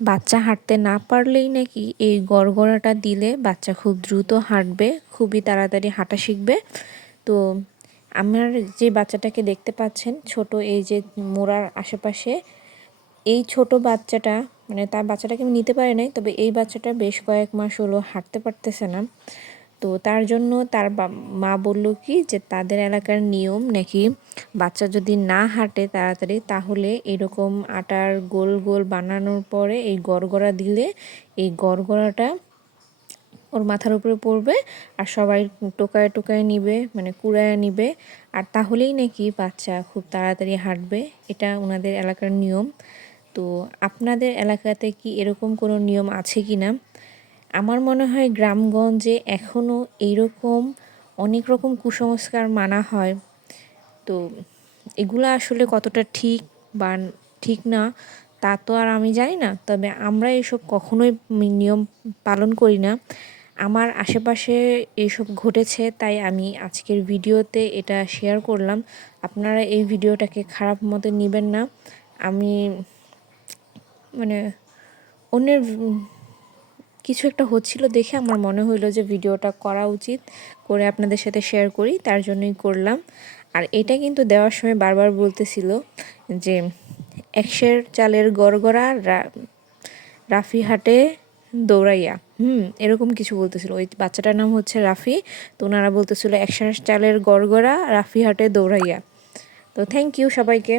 বাচ্চা হাঁটতে না পারলেই নাকি এই গড়গড়াটা দিলে বাচ্চা খুব দ্রুত হাঁটবে, খুবই তাড়াতাড়ি হাঁটা শিখবে। তো আমার যে বাচ্চাটাকে দেখতে পাচ্ছেন ছোট, এই যে মোড়ার আশেপাশে, এই ছোট বাচ্চাটা মানে তার বাচ্চাটাকে আমি নিতে পারি নাই, তবে এই বাচ্চাটা বেশ কয়েক মাস হলো হাঁটতে পারতেছে না। তো তার জন্য তার মা বলল কি যে তাদের এলাকার নিয়ম নাকি বাচ্চা যদি না হাঁটে তাড়াতাড়ি তাহলে এরকম আটার গোল গোল বানানোর পরে এই গড়গড়া দিলে এই গড়গড়াটা ওর মাথার উপরে পড়বে আর সবাই টোকায় টোকায় নিবে, মানে কুড়ায় নিবে, আর তাহলেই নাকি বাচ্চা খুব তাড়াতাড়ি হাঁটবে। এটা ওনাদের এলাকার নিয়ম। তো আপনাদের এলাকাতে কি এরকম কোনো নিয়ম আছে কি না? আমার মনে হয় গ্রামগঞ্জে এখনও এইরকম অনেক রকম কুসংস্কার মানা হয়। তো এগুলো আসলে কতটা ঠিক বা ঠিক না তা তো আর আমি জানি না, তবে আমরা এসব কখনোই নিয়ম পালন করি না। আমার আশেপাশে এইসব ঘটেছে তাই আমি আজকের ভিডিওতে এটা শেয়ার করলাম। আপনারা এই ভিডিওটাকে খারাপ মতে নেবেন না। আমি মানে অন্যের কিছু একটা হচ্ছিল দেখে আমার মনে হইলো যে ভিডিওটা করা উচিত, করে আপনাদের সাথে শেয়ার করি, তার জন্যই করলাম। আর এটা কিন্তু দেওয়ার সময় বারবার বলতেছিল যে ১০০ চালের গড়গড়া রাফি হাটে দৌড়াইয়া, এরকম কিছু বলতেছিল। ওই বাচ্চাটার নাম হচ্ছে রাফি। তো ওনারা বলতেছিল ১০০ চালের গড়গড়া রাফি হাটে দৌড়াইয়া। তো থ্যাংক ইউ সবাইকে।